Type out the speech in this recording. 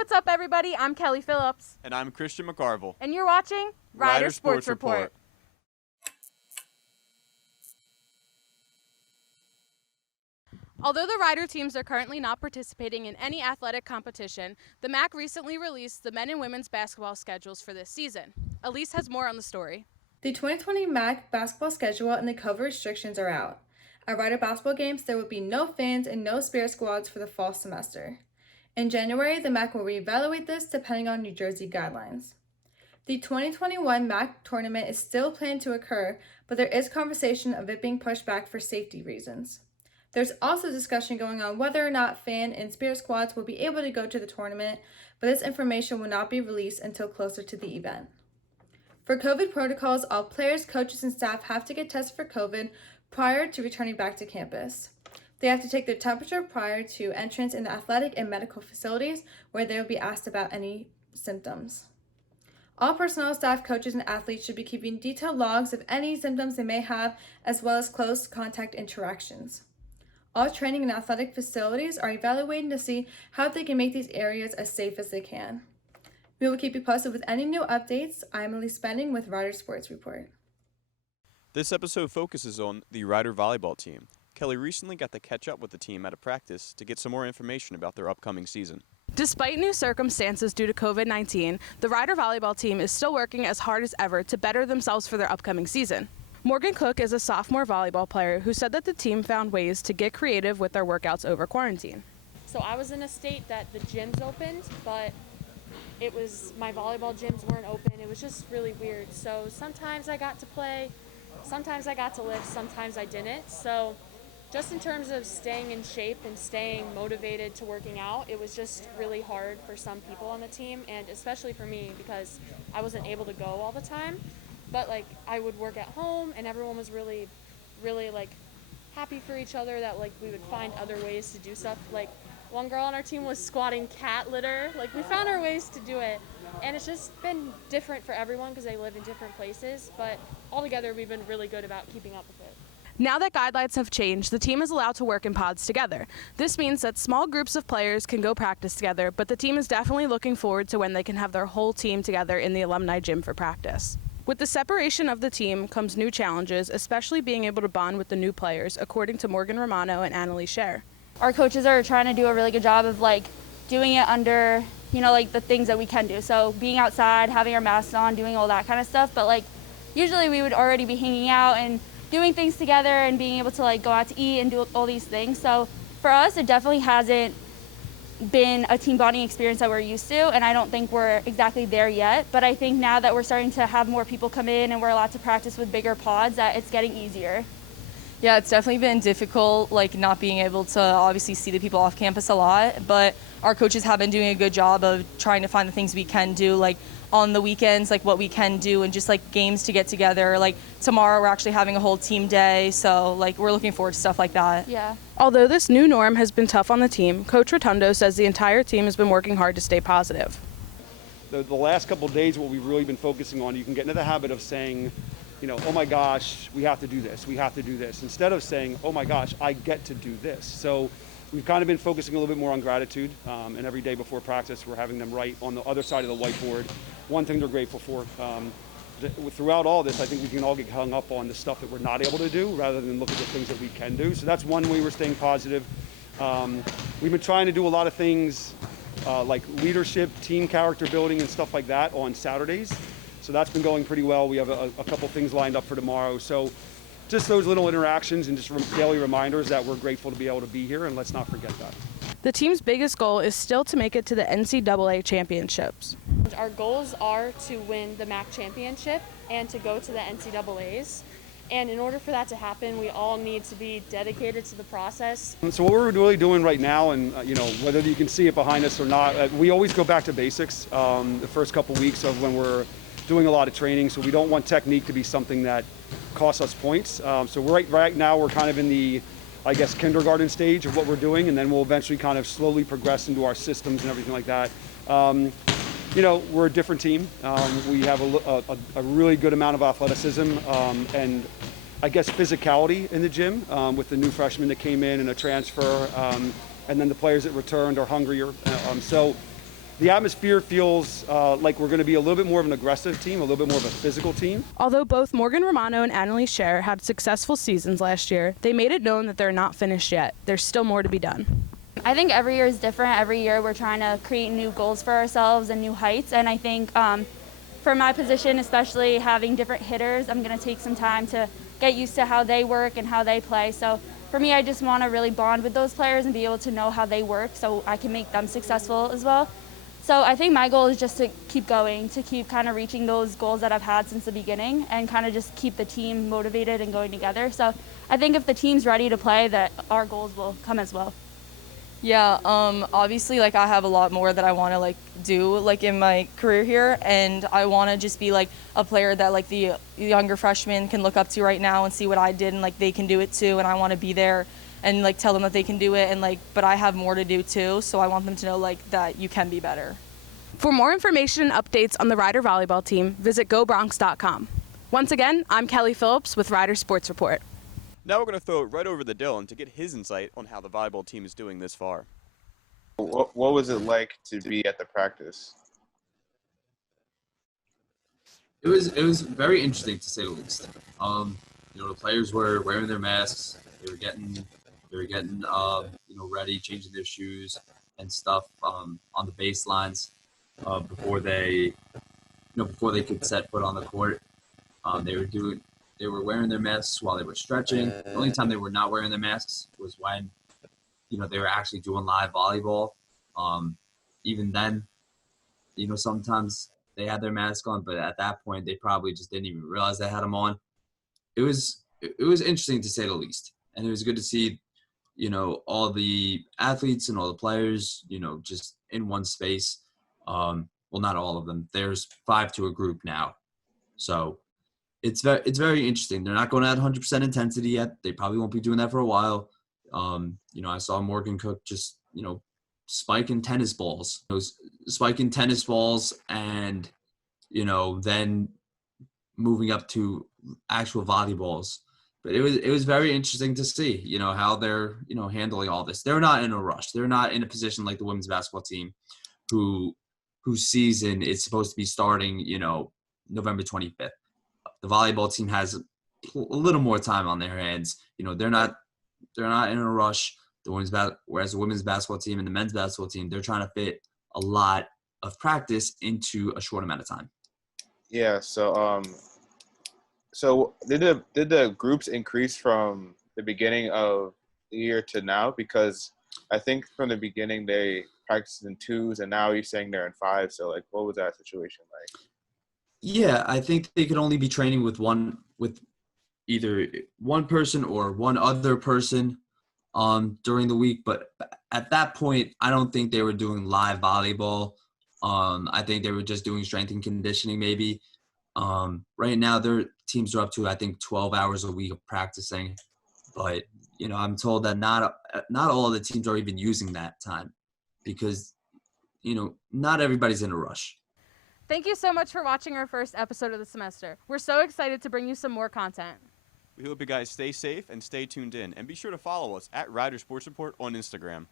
what's up, everybody? I'm Kelly Phillips. And I'm Christian McCarville. And you're watching Rider Sports Report. Although the Rider teams are currently not participating in any athletic competition, the MAC recently released the men and women's basketball schedules for this season. Elise has more on the story. The 2020 MAC basketball schedule and the COVID restrictions are out. At Rider basketball games, there will be no fans and no spirit squads for the fall semester. In January, the MAC will reevaluate this depending on New Jersey guidelines. The 2021 MAC tournament is still planned to occur, but there is conversation of it being pushed back for safety reasons. There's also discussion going on whether or not fan and spirit squads will be able to go to the tournament, but this information will not be released until closer to the event. For COVID protocols, all players, coaches, and staff have to get tested for COVID prior to returning back to campus. They have to take their temperature prior to entrance in the athletic and medical facilities, where they will be asked about any symptoms. All personnel, staff, coaches, and athletes should be keeping detailed logs of any symptoms they may have, as well as close contact interactions. All training and athletic facilities are evaluating to see how they can make these areas as safe as they can. We will keep you posted with any new updates. I'm Elise Spending with Rider Sports Report. This episode focuses on the Rider volleyball team. Kelly recently got to catch up with the team at a practice to get some more information about their upcoming season. Despite new circumstances due to COVID-19, the Rider volleyball team is still working as hard as ever to better themselves for their upcoming season. Morgan Cook is a sophomore volleyball player who said that the team found ways to get creative with their workouts over quarantine. So I was in a state that the gyms opened, but my volleyball gyms weren't open. It was just really weird. So sometimes I got to play, sometimes I got to lift, sometimes I didn't. So just in terms of staying in shape and staying motivated to working out, it was just really hard for some people on the team, and especially for me because I wasn't able to go all the time. But I would work at home, and everyone was really, really happy for each other that we would find other ways to do stuff. One girl on our team was squatting cat litter. We found our ways to do it, and it's just been different for everyone because they live in different places. But altogether, we've been really good about keeping up with it. Now that guidelines have changed, the team is allowed to work in pods together. This means that small groups of players can go practice together, but the team is definitely looking forward to when they can have their whole team together in the alumni gym for practice. With the separation of the team comes new challenges, especially being able to bond with the new players, according to Morgan Romano and Annalise Scher. Our coaches are trying to do a really good job of doing it under, the things that we can do. So being outside, having our masks on, doing all that kind of stuff. But usually we would already be hanging out and doing things together and being able to go out to eat and do all these things. So for us, it definitely hasn't been a team bonding experience that we're used to, and I don't think we're exactly there yet. But I think now that we're starting to have more people come in and we're allowed to practice with bigger pods, that it's getting easier. Yeah, it's definitely been difficult, not being able to obviously see the people off campus a lot, but our coaches have been doing a good job of trying to find the things we can do, on the weekends, what we can do, and just games to get together. Tomorrow we're actually having a whole team day, so we're looking forward to stuff like that. Yeah. Although this new norm has been tough on the team, Coach Rotundo says the entire team has been working hard to stay positive. The last couple of days, what we've really been focusing on, you can get into the habit of saying, oh my gosh, we have to do this, we have to do this, instead of saying, oh my gosh, I get to do this. So we've kind of been focusing a little bit more on gratitude, and every day before practice, we're having them write on the other side of the whiteboard one thing they're grateful for. Throughout all this, I think we can all get hung up on the stuff that we're not able to do rather than look at the things that we can do. So that's one way we're staying positive. We've been trying to do a lot of things like leadership, team character building, and stuff like that on Saturdays. So that's been going pretty well. We have a couple things lined up for tomorrow. So just those little interactions and just daily reminders that we're grateful to be able to be here, and let's not forget that. The team's biggest goal is still to make it to the NCAA championships. Our goals are to win the MAC championship and to go to the NCAAs. And in order for that to happen, we all need to be dedicated to the process. So what we're really doing right now, and whether you can see it behind us or not, we always go back to basics the first couple weeks of when we're doing a lot of training. So we don't want technique to be something that costs us points. So right now we're kind of in the kindergarten stage of what we're doing, and then we'll eventually kind of slowly progress into our systems and everything like that. We're a different team. We have a really good amount of athleticism and physicality in the gym with the new freshmen that came in and a transfer, and then the players that returned are hungrier. So The atmosphere feels like we're going to be a little bit more of an aggressive team, a little bit more of a physical team. Although both Morgan Romano and Annalise Scher had successful seasons last year, they made it known that they're not finished yet. There's still more to be done. I think every year is different. Every year we're trying to create new goals for ourselves and new heights. And I think for my position, especially having different hitters, I'm going to take some time to get used to how they work and how they play. So for me, I just want to really bond with those players and be able to know how they work so I can make them successful as well. So I think my goal is just to keep going, to keep kind of reaching those goals that I've had since the beginning and kind of just keep the team motivated and going together. So I think if the team's ready to play, that our goals will come as well. Yeah, obviously, like, I have a lot more that I want to, like, do, like, in my career here, and I want to just be, like, a player that, like, the younger freshmen can look up to right now and see what I did, and, like, they can do it too, and I want to be there and, like, tell them that they can do it, and, like, but I have more to do too, so I want them to know, like, that you can be better. For more information and updates on the Rider volleyball team, visit gobronx.com. Once again, I'm Kelly Phillips with Rider Sports Report. Now we're going to throw it right over to Dylan to get his insight on how the volleyball team is doing this far. What was it like to be at the practice? It was very interesting, to say the least. The players were wearing their masks. They were getting ready, changing their shoes and stuff on the baselines before they could set foot on the court. They were wearing their masks while they were stretching. The only time they were not wearing their masks was when, they were actually doing live volleyball. Even then, sometimes they had their mask on, but at that point they probably just didn't even realize they had them on. It was interesting, to say the least. And it was good to see, all the athletes and all the players, just in one space. Well, not all of them. There's 5 to a group now. So it's very interesting. They're not going at 100% intensity yet. They probably won't be doing that for a while. I saw Morgan Cook just, spiking tennis balls. Spiking tennis balls and, then moving up to actual volleyballs. But it was very interesting to see, how they're, handling all this. They're not in a rush. They're not in a position like the women's basketball team whose season is supposed to be starting, November 25th. The volleyball team has a little more time on their hands. They're not in a rush. Whereas the women's basketball team and the men's basketball team, they're trying to fit a lot of practice into a short amount of time. Yeah. So did the groups increase from the beginning of the year to now? Because I think from the beginning they practiced in 2s, and now you're saying they're in 5. So what was that situation like? Yeah, I think they could only be training with either one person or one other person during the week. But at that point, I don't think they were doing live volleyball. I think they were just doing strength and conditioning maybe. Right now, their teams are up to, I think, 12 hours a week of practicing. But, I'm told that not all of the teams are even using that time because, not everybody's in a rush. Thank you so much for watching our first episode of the semester. We're so excited to bring you some more content. We hope you guys stay safe and stay tuned in. And be sure to follow us at Rider Sports Report on Instagram.